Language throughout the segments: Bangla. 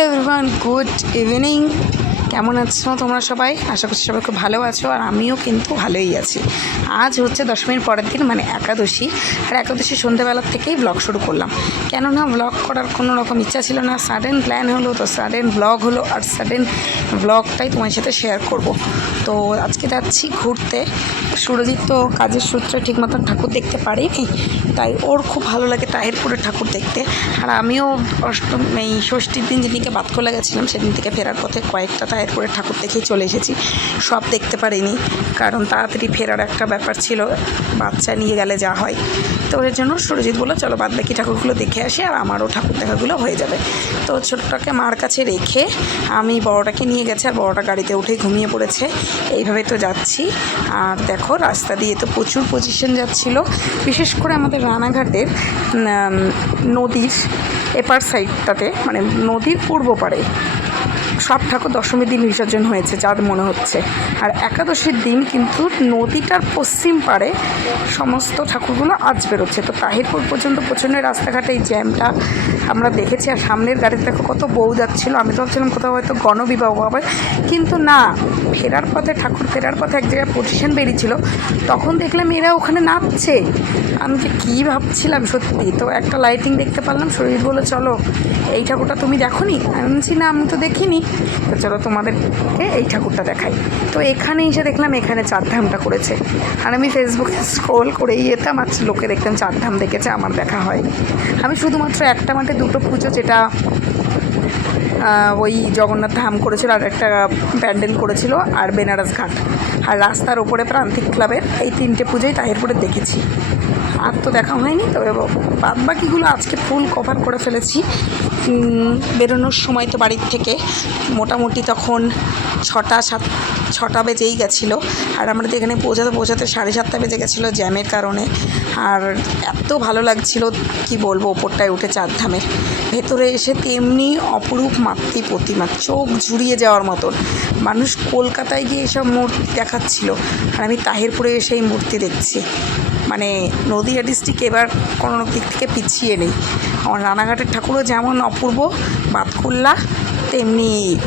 Hello everyone, good evening. কেমন আছো তোমরা সবাই? আশা করছি সবাই খুব ভালো আছো, আর আমিও কিন্তু ভালোই আছি। আজ হচ্ছে দশমীর পরের দিন মানে একাদশী। আর একাদশী সন্ধ্যেবেলার থেকেই ব্লগ শুরু করলাম। কেননা ব্লগ করার কোনো রকম ইচ্ছা ছিল না সাডেন প্ল্যান হলো, তো সাডেন ব্লগ হলো, আর সাডেন ব্লগটাই তোমার সাথে শেয়ার করব। তো আজকে যাচ্ছি ঘুরতে। সুরজিৎ তো কাজের সূত্রে ঠিক মতন ঠাকুর দেখতে পারিনি। তাই। ওর খুব ভালো লাগে তাহিরপুরের ঠাকুর দেখতে। আর আমিও অষ্টম, এই ষষ্ঠীর দিন যেদিনকে করে গেছিলাম, সেদিন থেকে ফেরার পথে কয়েকটা তাহিরপুরের ঠাকুর দেখেই চলে এসেছি। সব দেখতে পারিনি, কারণ তাড়াতাড়ি ফেরার একটা ব্যাপার ছিল, বাচ্চা নিয়ে গেলে যা হয়। তো এর জন্য সুরজিৎ বলল, চলো বাদ বাকি ঠাকুরগুলো দেখে আসি আর আমারও ঠাকুর দেখাগুলো হয়ে যাবে। তো ছোটটাকে মার কাছে রেখে আমি বড়টাকে নিয়ে গেছি আর বড়টা গাড়িতে উঠে ঘুমিয়ে পড়েছে। এইভাবে তো যাচ্ছি। আর দেখো, রাস্তা দিয়ে তো প্রচুর পজিশন যাচ্ছিল। বিশেষ করে আমাদের রানাঘাটের নদীর এপার সাইডটাতে মানে নদীর পূর্ব পাড়ে। সব ঠাকুর দশমীর দিন বিসর্জন হয়েছে যার মনে হচ্ছে। আর একাদশীর দিন কিন্তু নদীটার পশ্চিম পাড়ে সমস্ত ঠাকুরগুলো আজ বেরোচ্ছে। তো তাহিরপুর পর্যন্ত প্রচণ্ড রাস্তাঘাটে এই জ্যামটা আমরা দেখেছি, আর সামনের গাড়িতে দেখো কত বউ যাচ্ছিল। আমি তো ভাবছিলাম কোথাও হয়তো গণবিবাহ হবে। কিন্তু না, ফেরার পথে, ঠাকুর ফেরার পথে এক জায়গায় পজিশন বেরিয়েছিল। তখন দেখলাম এরা ওখানে নাচছে। আমি যে কী ভাবছিলাম সত্যি? তো একটা লাইটিং দেখতে পারলাম, শরীর বলে চলো, এই ঠাকুরটা তুমি দেখো নি আমি বলছি, না, আমি তো দেখিনি। তো চলো তোমাদেরকে এই ঠাকুরটা দেখাই। তো এখানে এসে দেখলাম এখানে চারধামটা করেছে। আর আমি ফেসবুকে স্ক্রোল করেই যেতাম আর লোকে দেখতাম চারধাম দেখেছে, আমার দেখা হয় আমি শুধুমাত্র একটা মাঠে দুটো পুজো যেটা ওই জগন্নাথ ধাম করেছিল আর একটা প্যান্ডেল করেছিল আর বেনারস ঘাট। আর রাস্তার ওপরে প্রান্তিক ক্লাবের এই তিনটে পুজোই তাহিরপুরে দেখেছি। আর তো দেখা হয়নি, তবে বাদ বাকিগুলো আজকে ফুল কভার করে ফেলেছি। বেরোনোর সময় তো বাড়ির থেকে। মোটামুটি তখন ছটা সাত, ছটা বেজেই গেছিল। আর আমাদের এখানে পৌঁছাতে পৌঁছাতে সাড়ে সাতটা বেজে গেছিল জ্যামের কারণে। আর এত ভালো লাগছিল, কি বলব, ওপরটায় উঠে চারধামের ভেতরে এসে তেমনি অপরূপ মাতৃ প্রতিমা, চোখ জুড়িয়ে যাওয়ার মতন। মানুষ কলকাতায় গিয়ে এসব মূর্তি দেখাচ্ছিল। আর আমি তাহিরপুরে এসে এই মূর্তি দেখছি। মানে নদীয়া ডিস্ট্রিক্ট এবার কোনো দিক থেকে পিছিয়ে নেই। আমার রানাঘাটের ঠাকুরও যেমন অপূর্ব, বাতকুল্লা তেমনি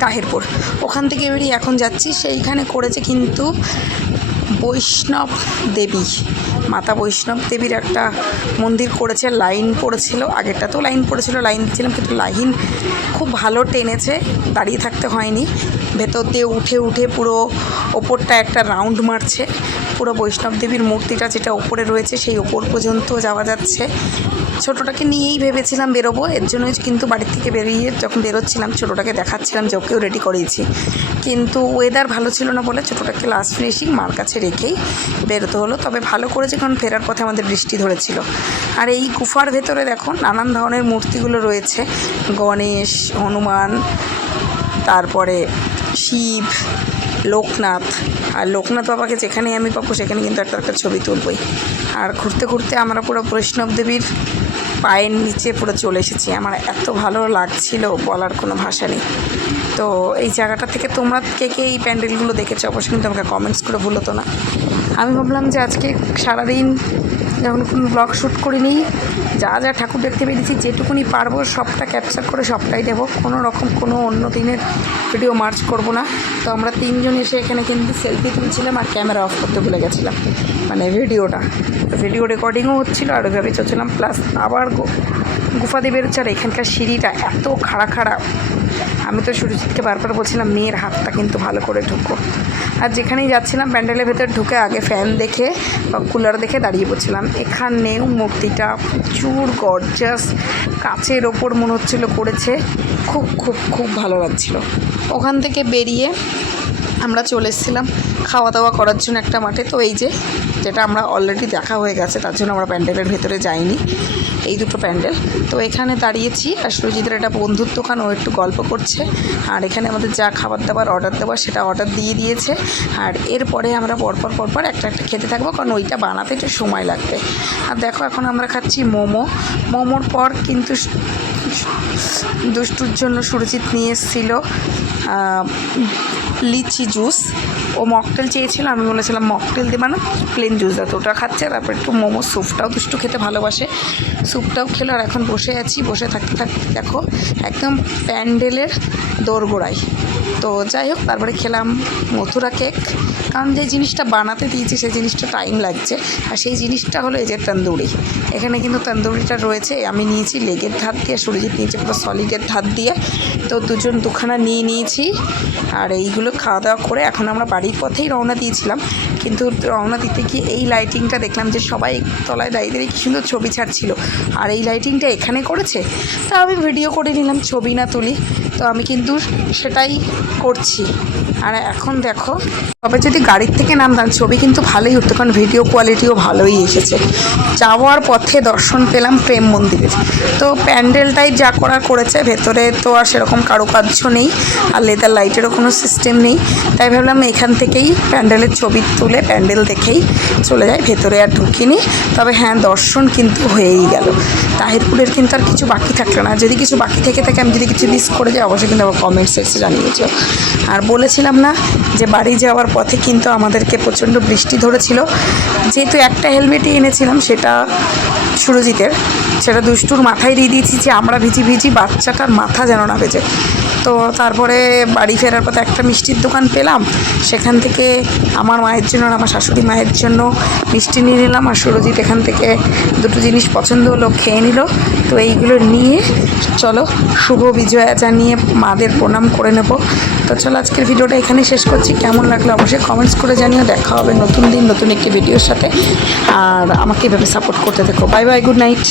তাহিরপুর। ওখান থেকে বেরিয়ে এখন যাচ্ছি। সেইখানে করেছে কিন্তু বৈষ্ণব দেবী। মাতা বৈষ্ণব দেবীর একটা মন্দির করেছে, লাইন পড়েছিল। আগেরটাতেও লাইন পড়েছিল, লাইন দিচ্ছিলাম কিন্তু লাইন খুব ভালো টেনেছে, দাঁড়িয়ে থাকতে হয়নি। ভেতর দিয়ে উঠে উঠে পুরো ওপরটা একটা রাউন্ড মারছে। পুরো বৈষ্ণব দেবীর মূর্তিটা যেটা ওপরে রয়েছে সেই ওপর পর্যন্ত যাওয়া যাচ্ছে। ছোটোটাকে নিয়েই ভেবেছিলাম বেরোবো, এর জন্যই কিন্তু বাড়ির থেকে বেরিয়ে যখন বেরোচ্ছিলাম ছোটোটাকে দেখাচ্ছিলাম যে ওকেও রেডি করিয়েছি। কিন্তু ওয়েদার ভালো ছিল না বলে ছোটোটাকে লাস্ট ফিনিশিং মার কাছে রেখেই বেরোতে হলো। তবে ভালো করেছে কারণ ফেরার পথে আমাদের বৃষ্টি ধরেছিল। আর এই গুফার ভেতরে দেখো নানান ধরনের মূর্তিগুলো রয়েছে। গণেশ, হনুমান, তারপরে শিব লোকনাথ। আর লোকনাথ বাবাকে যেখানে আমি পাবো সেখানে কিন্তু একটা একটা ছবি তুলবই। আর ঘুরতে ঘুরতে আমরা পুরো বৈষ্ণব দেবীর পায়ের নিচে পুরো চলে এসেছি। আমার এত ভালো লাগছিল বলার কোনো ভাষা নেই। তো এই জায়গাটা থেকে তোমরা কে কে এই প্যান্ডেলগুলো দেখেছ, অবশ্যই কিন্তু আমাকে কমেন্টস করে ভুলো তো না। আমি ভাবলাম যে আজকে সারাদিন যখন ব্লগ শ্যুট করিনি যা যা ঠাকুর দেখতে পেরেছি যেটুকুনি পারব, সবটা ক্যাপচার করে সবটাই দেবো। কোনো রকম কোনো অন্য দিনের ভিডিও মার্চ করব না। তো আমরা তিনজন এসে এখানে কিন্তু সেলফি তুলছিলাম আর ক্যামেরা অফ করতে ভুলে গেছিলাম। মানে ভিডিওটা ভিডিও রেকর্ডিংও হচ্ছিল আর ওইভাবে চলছিলাম। প্লাস আবার গুফা দিয়ে বেরোচ্ছে আর এখানকার সিঁড়িটা এত খাড়া খাড়া। আমি তো সুরজিৎকে বারবার বলছিলাম, মেয়ের হাতটা কিন্তু ভালো করে ঢুকো। আর যেখানেই যাচ্ছিলাম, প্যান্ডেলের ভেতর ঢুকে আগে ফ্যান দেখে বা কুলার দেখে দাঁড়িয়ে পড়ছিলাম। এখানেও মূর্তিটা প্রচুর গর্জাস কাচের ওপর মনে হচ্ছিল করেছে। খুব খুব খুব ভালো লাগছিল। ওখান থেকে বেরিয়ে আমরা চলে এসেছিলাম খাওয়া দাওয়া করার জন্য একটা মাঠে। তো এই যে যেটা আমরা অলরেডি দেখা হয়ে গেছে, তার জন্য আমরা প্যান্ডেলের ভেতরে যাইনি। এই দুটো প্যান্ডেল। তো এখানে দাঁড়িয়েছি আর সুরজিতের একটা বন্ধুর দোকান ও একটু গল্প করছে। আর এখানে আমাদের যা খাবার দাবার অর্ডার দেওয়ার, সেটা অর্ডার দিয়ে দিয়েছে। আর এরপরে আমরা পরপর পরপর একটা একটা খেতে থাকব, কারণ ওইটা বানাতে একটু সময় লাগবে। আর দেখো, এখন আমরা খাচ্ছি মোমো। মোমোর পর কিন্তু দুষ্টুর জন্য সুরজিৎ নিয়ে এসেছিল লিচি জুস। ও মকটেল চেয়েছিল, আমি বলেছিলাম, মকটেল দেবা না প্লেন জুস দাও। ওটা খাচ্ছে, তারপর একটু মোমো স্যুপটাও দুষ্টু খেতে ভালোবাসে। স্যুপটাও খেলো আর এখন বসে আছি, বসে থাকতে থাকতে দেখো, একদম প্যান্ডেলের দোরগোড়ায়। তো যাই হোক, তারপরে খেলাম মথুরা কেক। কারণ যে জিনিসটা বানাতে দিয়েছি, সেই জিনিসটা টাইম লাগছে। আর সেই জিনিসটা হলো এই যে তন্দুরি। এখানে কিন্তু তন্দুরিটা রয়েছে। আমি নিয়েছি লেগের ধার দিয়ে, সুরজিৎ নিয়েছে পুরো সলিডের ধার দিয়ে। তো দুজন দুখানা নিয়ে নিয়েছি। আর এইগুলো খাওয়া দাওয়া করে এখন আমরা বাড়ির পথেই রওনা দিয়েছিলাম। কিন্তু রওনা দিতে গিয়ে এই লাইটিংটা দেখলাম যে সবাই তলায় দাঁড়িয়ে দাঁড়িয়ে কী সুন্দর ছবি ছাড়ছিল। আর এই লাইটিংটা এখানে করেছে? তা আমি ভিডিও করে নিলাম, ছবি না তুলি। তো আমি কিন্তু সেটাই করছি। আর এখন দেখো, তবে যদি গাড়ির থেকে নামতাম, ছবি কিন্তু ভালোই উঠতো, কারণ ভিডিও কোয়ালিটিও ভালোই এসেছে। যাওয়ার পথে দর্শন পেলাম প্রেম মন্দিরের। তো প্যান্ডেলটাই যা করার করেছে, ভেতরে তো আর সেরকম কারুকার্য নেই, আর লেদার লাইটেরও কোনো সিস্টেম নেই। তাই ভাবলাম এখান থেকেই প্যান্ডেলের ছবি তুলে। প্যান্ডেল দেখেই চলে যাই ভেতরে আর ঢুকিনি। তবে হ্যাঁ দর্শন কিন্তু হয়েই গেল। তাহিরপুরের কিন্তু আর কিছু বাকি থাকল না। যদি কিছু বাকি থেকে থাকে, আমি যদি কিছু মিস করে যাই, অবশ্যই কিন্তু আবার কমেন্ট সেক্সে জানিয়েছো আর বলেছিলাম না যে বাড়ি যাওয়ার পথে কিন্তু আমাদেরকে প্রচণ্ড বৃষ্টি ধরেছিল। যেহেতু একটা হেলমেটই এনেছিলাম, সেটা সুরজিতের। সেটা দুষ্টুর মাথায় দিয়ে দিয়েছি যে আমরা ভিজি ভিজি বাচ্চাটার মাথা যেন না ভেজে তো তারপরে বাড়ি ফেরার পথে একটা মিষ্টির দোকান পেলাম। সেখান থেকে আমার মায়ের জন্য আর আমার শাশুড়ি মায়ের জন্য মিষ্টি নিয়ে নিলাম আর সুরজিৎ এখান থেকে দুটো জিনিস পছন্দ হলো খেয়ে নিল। তো এইগুলো নিয়ে চলো শুভ বিজয়া জানিয়ে মাদের প্রণাম করে নেব। তো চলো আজকের ভিডিওটা এখানে শেষ করছি। কেমন লাগল অবশ্যই কমেন্টস করে জানিও। দেখা হবে নতুন দিন, নতুন একটি ভিডিওর সাথে। আর আমাকে এভাবে সাপোর্ট করতে দেখো বাই বাই গুড নাইট